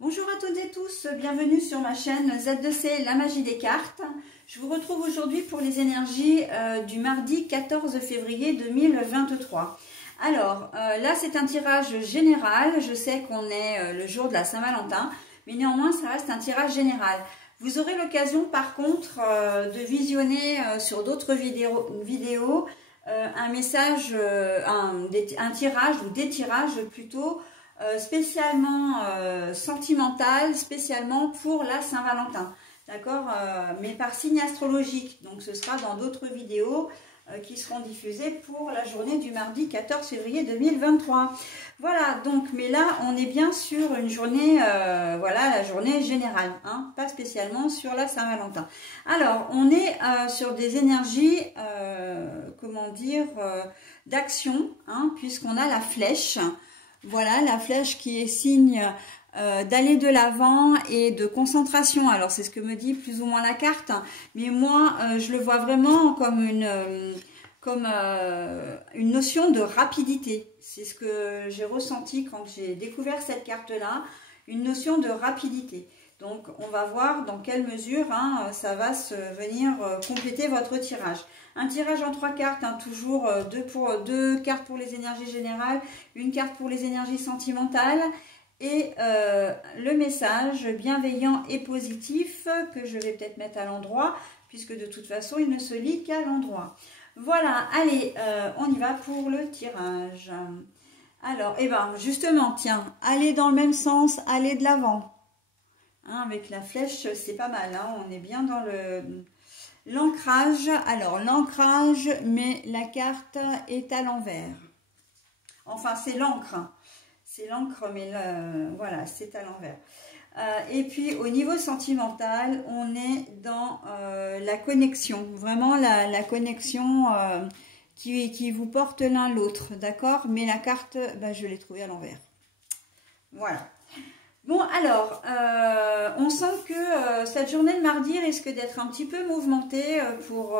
Bonjour à toutes et tous, bienvenue sur ma chaîne Z2C, la magie des cartes. Je vous retrouve aujourd'hui pour les énergies du mardi 14 février 2023. Alors, là c'est un tirage général, je sais qu'on est le jour de la Saint-Valentin, mais néanmoins ça reste un tirage général. Vous aurez l'occasion par contre de visionner sur d'autres vidéos un message, un tirage ou des tirages plutôt, spécialement sentimental, spécialement pour la Saint-Valentin, d'accord, mais par signe astrologique. Donc ce sera dans d'autres vidéos qui seront diffusées pour la journée du mardi 14 février 2023. Voilà, donc, mais là on est bien sur une journée, voilà, la journée générale, hein, pas spécialement sur la Saint-Valentin. Alors on est sur des énergies, comment dire, d'action, hein, puisqu'on a la flèche. Voilà, la flèche qui est signe d'aller de l'avant et de concentration. Alors, c'est ce que me dit plus ou moins la carte. Mais moi, je le vois vraiment comme une notion de rapidité. C'est ce que j'ai ressenti quand j'ai découvert cette carte-là. Une notion de rapidité. Donc, on va voir dans quelle mesure hein, ça va venir compléter votre tirage. Un tirage en 3 cartes, hein, toujours deux cartes pour les énergies générales, une carte pour les énergies sentimentales et le message bienveillant et positif que je vais peut-être mettre à l'endroit puisque de toute façon il ne se lit qu'à l'endroit. Voilà, allez, on y va pour le tirage. Alors, eh ben justement, tiens, allez dans le même sens, allez de l'avant. Hein, avec la flèche, c'est pas mal, hein, on est bien dans l'ancrage. Alors, l'ancrage, mais la carte est à l'envers. Enfin, c'est l'encre. C'est l'encre, mais voilà, c'est à l'envers. Et puis, au niveau sentimental, on est dans la connexion. Vraiment, la connexion qui vous porte l'un l'autre, d'accord? Mais la carte, bah, je l'ai trouvée à l'envers. Voilà. Bon, alors, on sent que cette journée de mardi risque d'être un petit peu mouvementée pour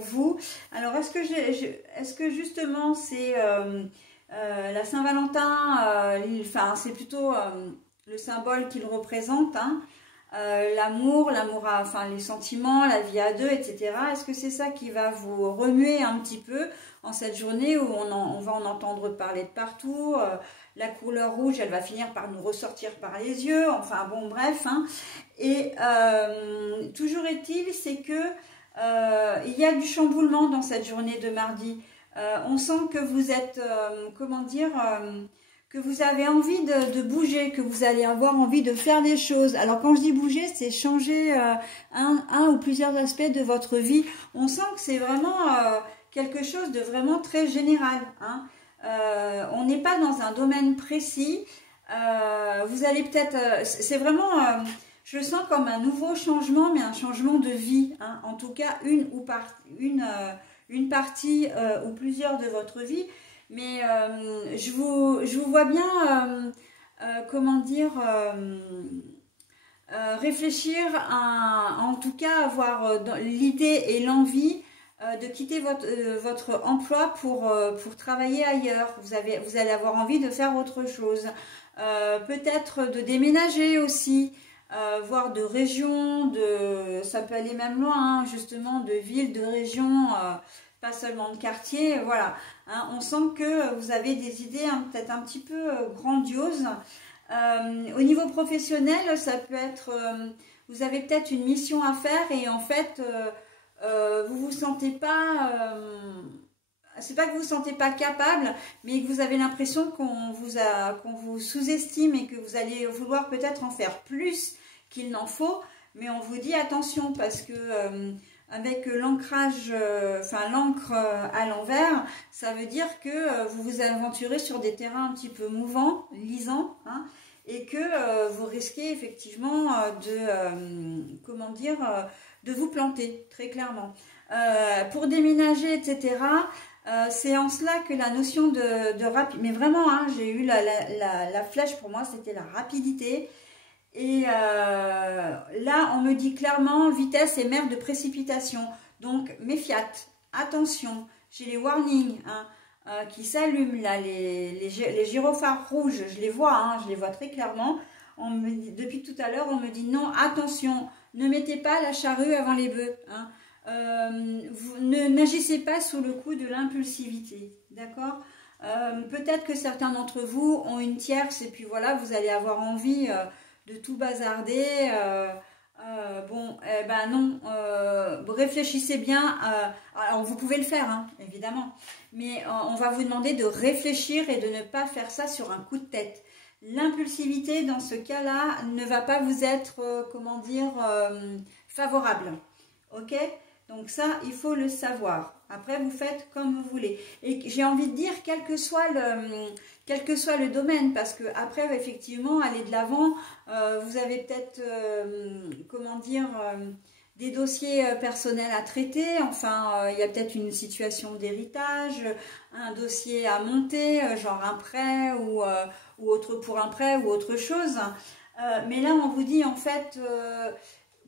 vous. Alors, est-ce que justement c'est la Saint-Valentin, enfin, c'est plutôt le symbole qu'il représente, hein, l'amour, enfin, les sentiments, la vie à deux, etc. Est-ce que c'est ça qui va vous remuer un petit peu en cette journée où on va en entendre parler de partout, la couleur rouge, elle va finir par nous ressortir par les yeux, enfin bon, bref. Hein. Et toujours est-il, c'est que il y a du chamboulement dans cette journée de mardi. On sent que vous êtes, comment dire, que vous avez envie de bouger, que vous allez avoir envie de faire des choses. Alors quand je dis bouger, c'est changer un ou plusieurs aspects de votre vie. On sent que c'est vraiment quelque chose de vraiment très général, hein. On n'est pas dans un domaine précis. Vous allez peut-être, c'est vraiment, je le sens comme un nouveau changement, mais un changement de vie, hein. En tout cas, une partie ou plusieurs de votre vie. Mais je vous vois bien, comment dire, réfléchir, en tout cas avoir l'idée et l'envie de quitter votre emploi pour travailler ailleurs. Vous allez avoir envie de faire autre chose. Peut-être de déménager aussi, voire de région, ça peut aller même loin, hein, justement, de ville, de région, pas seulement de quartier, voilà. Hein, on sent que vous avez des idées hein, peut-être un petit peu grandioses. Au niveau professionnel, ça peut être, vous avez peut-être une mission à faire et en fait, vous sentez pas, c'est pas que vous vous sentez pas capable, mais que vous avez l'impression qu'on vous sous-estime et que vous allez vouloir peut-être en faire plus qu'il n'en faut, mais on vous dit attention parce que avec l'ancrage, enfin l'encre à l'envers, ça veut dire que vous vous aventurez sur des terrains un petit peu mouvants, lisants, hein, et que vous risquez effectivement comment dire, de vous planter, très clairement. Pour déménager, etc., c'est en cela que la notion de rapide, mais vraiment, hein, j'ai eu la flèche, pour moi, c'était la rapidité. Et là, on me dit clairement vitesse et mer de précipitation. Donc, méfiate, attention, j'ai les warnings hein, qui s'allument là, les gyrophares rouges, je les vois, hein, je les vois très clairement. depuis tout à l'heure, on me dit non, attention, ne mettez pas la charrue avant les bœufs. Hein. Vous n'agissez pas sous le coup de l'impulsivité, d'accord? Peut-être que certains d'entre vous ont une tierce et puis voilà, vous allez avoir envie de tout bazarder. Bon, ben non, réfléchissez bien. Alors vous pouvez le faire, hein, évidemment, mais on va vous demander de réfléchir et de ne pas faire ça sur un coup de tête. L'impulsivité dans ce cas-là ne va pas vous être, comment dire, favorable. Ok? Donc ça, il faut le savoir. Après, vous faites comme vous voulez. Et j'ai envie de dire, quel que soit le domaine, parce que après, effectivement, aller de l'avant, vous avez peut-être, comment dire, des dossiers personnels à traiter. Enfin, il y a peut-être une situation d'héritage, un dossier à monter, genre un prêt ou autre pour un prêt ou autre chose. Mais là, on vous dit en fait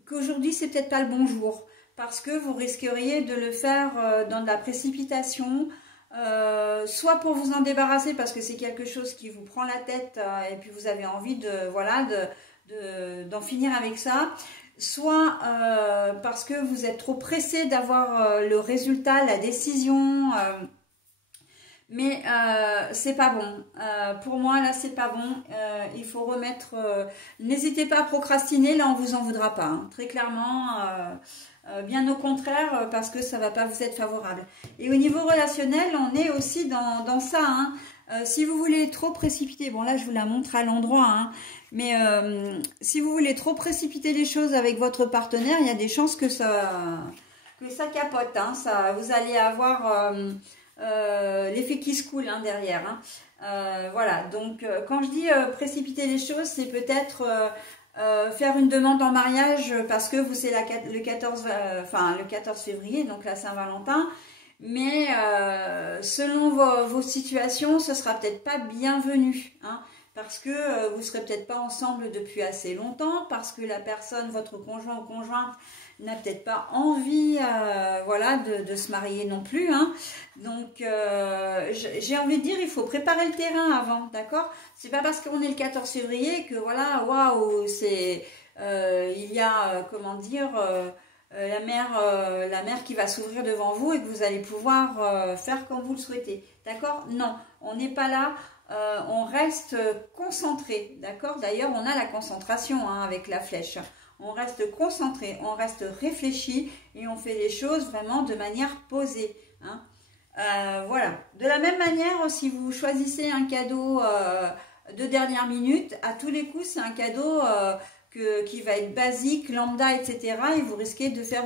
qu'aujourd'hui, c'est peut-être pas le bon jour. Parce que vous risqueriez de le faire dans de la précipitation, soit pour vous en débarrasser parce que c'est quelque chose qui vous prend la tête et puis vous avez envie d'en finir avec ça, soit parce que vous êtes trop pressé d'avoir le résultat, la décision, mais c'est pas bon. Pour moi, là, c'est pas bon. Il faut remettre... N'hésitez pas à procrastiner, là, on vous en voudra pas. Hein. Très clairement... bien au contraire, parce que ça ne va pas vous être favorable. Et au niveau relationnel, on est aussi dans ça. Hein. Si vous voulez trop précipiter, bon là je vous la montre à l'endroit, hein, mais si vous voulez trop précipiter les choses avec votre partenaire, il y a des chances que ça capote. Hein. Vous allez avoir l'effet qui se coule hein, derrière. Hein. Voilà, donc quand je dis précipiter les choses, c'est peut-être... faire une demande en mariage parce que vous c'est le 14 février, donc la Saint-Valentin, mais selon vos situations, ce sera peut-être pas bienvenu, hein, parce que vous serez peut-être pas ensemble depuis assez longtemps, parce que la personne, votre conjoint ou conjointe, n'a peut-être pas envie voilà, de se marier non plus. Hein. Donc, j'ai envie de dire, il faut préparer le terrain avant, d'accord? C'est pas parce qu'on est le 14 février que, voilà, waouh, c'est... il y a, comment dire... la mer qui va s'ouvrir devant vous et que vous allez pouvoir faire comme vous le souhaitez, d'accord? Non, on n'est pas là, on reste concentré, d'accord? D'ailleurs, on a la concentration hein, avec la flèche. On reste concentré, on reste réfléchi et on fait les choses vraiment de manière posée. Hein. Voilà. De la même manière, si vous choisissez un cadeau de dernière minute, à tous les coups, c'est un cadeau qui va être basique, lambda, etc. Et vous risquez de faire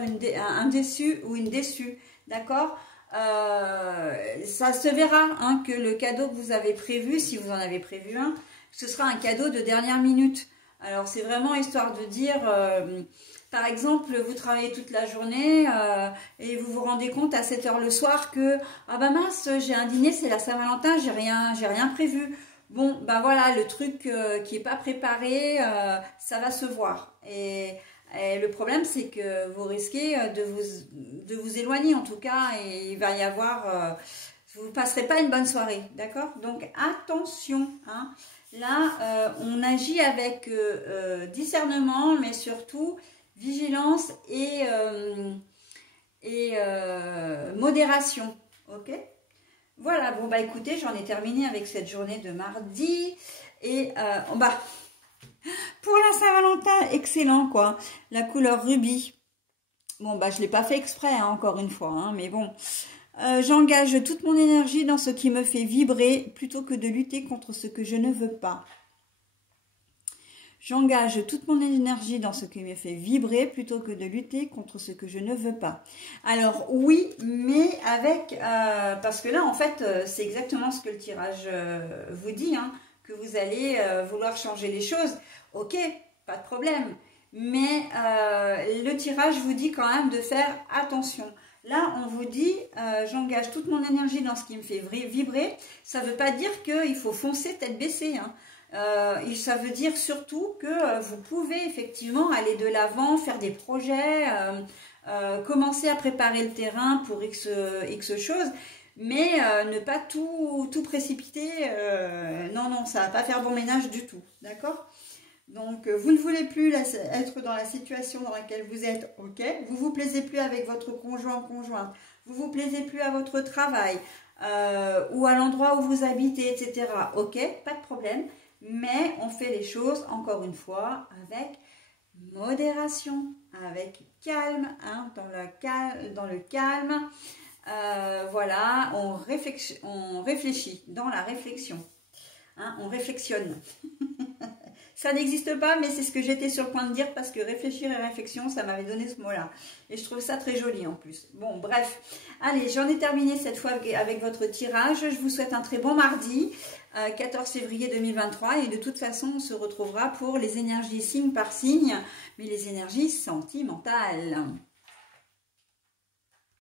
un déçu ou une déçue. D'accord? Ça se verra hein, que le cadeau que vous avez prévu, si vous en avez prévu un, ce sera un cadeau de dernière minute. Alors, c'est vraiment histoire de dire, par exemple, vous travaillez toute la journée et vous vous rendez compte à 7 h le soir que « Ah bah mince, j'ai un dîner, c'est la Saint-Valentin, j'ai rien prévu. » Bon, bah voilà, le truc qui n'est pas préparé, ça va se voir. Et le problème, c'est que vous risquez de vous éloigner en tout cas et il va y avoir... vous ne passerez pas une bonne soirée, d'accord? Donc, attention, hein. Là, on agit avec discernement, mais surtout vigilance et modération. Ok? Voilà, bon bah écoutez, j'en ai terminé avec cette journée de mardi. Et bah, pour la Saint-Valentin, excellent quoi. La couleur rubis. Bon bah je ne l'ai pas fait exprès, hein, encore une fois, hein, mais bon... j'engage toute mon énergie dans ce qui me fait vibrer plutôt que de lutter contre ce que je ne veux pas. J'engage toute mon énergie dans ce qui me fait vibrer plutôt que de lutter contre ce que je ne veux pas. Alors oui, mais avec... parce que là, en fait, c'est exactement ce que le tirage vous dit, hein, que vous allez vouloir changer les choses. Ok, pas de problème. Mais le tirage vous dit quand même de faire attention. Là, on vous dit, j'engage toute mon énergie dans ce qui me fait vibrer. Ça ne veut pas dire qu'il faut foncer tête baissée. Hein. Ça veut dire surtout que vous pouvez effectivement aller de l'avant, faire des projets, commencer à préparer le terrain pour X choses, mais ne pas tout précipiter. Non, ça ne va pas faire bon ménage du tout. D'accord ? Donc, vous ne voulez plus être dans la situation dans laquelle vous êtes, ok. Vous ne vous plaisez plus avec votre conjoint, conjointe. Vous ne vous plaisez plus à votre travail ou à l'endroit où vous habitez, etc. Ok, pas de problème. Mais on fait les choses, encore une fois, avec modération, avec calme, hein, dans le calme. Voilà, on réfléchit dans la réflexion. Hein, on réflexionne. Ça n'existe pas, mais c'est ce que j'étais sur le point de dire parce que réfléchir et réflexion, ça m'avait donné ce mot-là. Et je trouve ça très joli en plus. Bon, bref. Allez, j'en ai terminé cette fois avec votre tirage. Je vous souhaite un très bon mardi, 14 février 2023. Et de toute façon, on se retrouvera pour les énergies signe par signe, mais les énergies sentimentales.